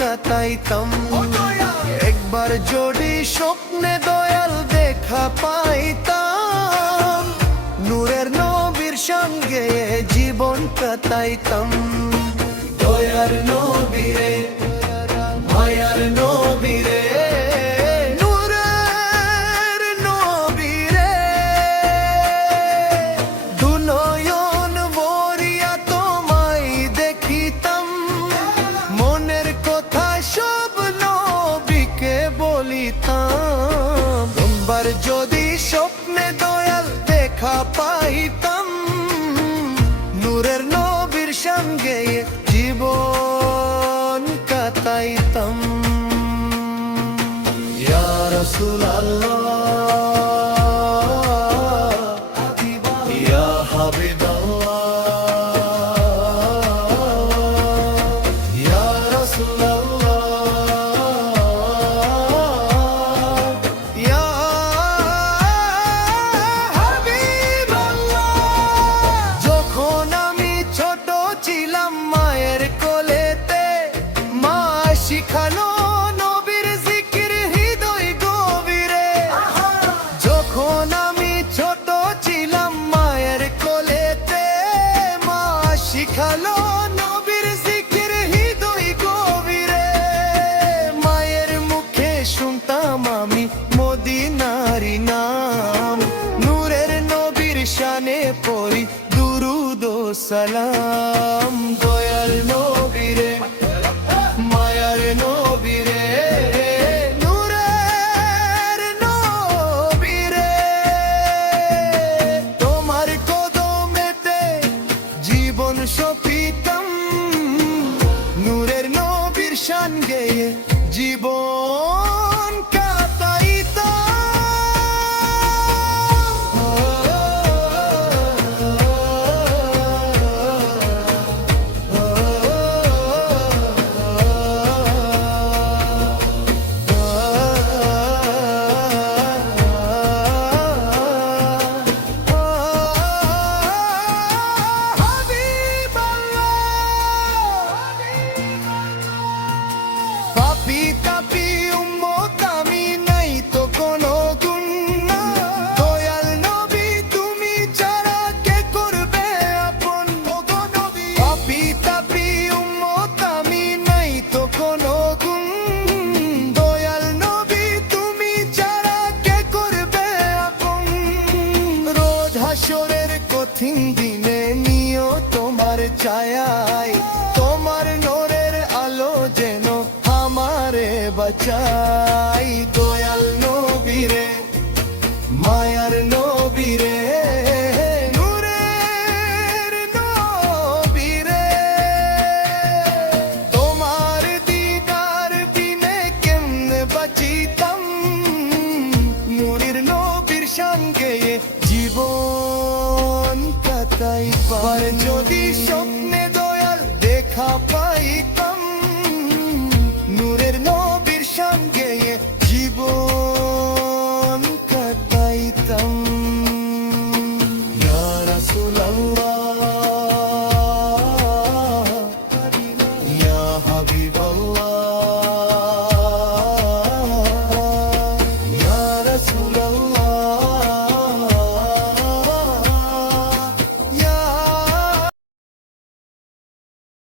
কাটাইতাম। একবার যদি স্বপ্নে দয়াল দেখা পাইতাম, নূরের নবীর সঙ্গে জীবন কাটাইতাম। দয়ার নবীরে, মায়ার নবীরে, নূরের নবীরে, দুনয়ন ভরিয়া তোমায় দেখিতাম। মনের কথা সব নবীকে বলিতাম। একবার যদি স্বপ্নে দয়াল দেখা পাইতাম, নূরের নবীর সঙ্গে জীবন কাটাইতাম। ইয়া রাসূলুল্লাহ, ইয়া হাবিবাল্লাহ, ইয়া রাসূলুল্লাহ, ইয়া হাবিবাল্লাহ। যখন আমি ছোট ছিলাম মায়ের কোলেতে, মা শিখানো নবীর জিকির হৃদয় গভীরে। যখন আমি ছোট ছিলাম মায়ের কোলেতে, মা শিখালো নবীর জিকির হৃদয় গভীরে। মায়ের মুখে শুনতাম আমি মদিনারি নাম, নূরের নবীর শানে পড়ি দুরুদ ও সালাম। দয়াল নবীরে, মায়ার নবীরে, নূরের নবীরে, তোমার কদমেতে জীবন সপিতাম। নূরের নবীর শান গেয়ে জীবন কাটাইতাম। পাপী তাপী উম্মত আমি, নাই তো কোনো গুণ। দয়াল নবী তুমি ছাড়া কে করবে আপন। পাপী তাপী উম্মত আমি, নাই তো কোনো গুণ। দয়াল নবী তুমি ছাড়া কে করবে আপন। রোজ হাসরের কঠিন দিনে নিও তোমার ছায়ায়, তোমার নূরের আলো যেন আমারে বাঁচাই। দয়াল নবীরে, মায়ার নবীরে, নূরের নবীরে, তোমার দিদার বিনে কেমনে বাঁচিতাম। নূরের নবীর সঙ্গে জীবন কাটাইবার। যদি স্বপ্নে দয়াল দেখা পাইতাম, নূরের নবীর সঙ্গে জীবন কাটাইতাম। ইয়া রাসূলুল্লাহ, ইয়া হাবিবাল্লাহ।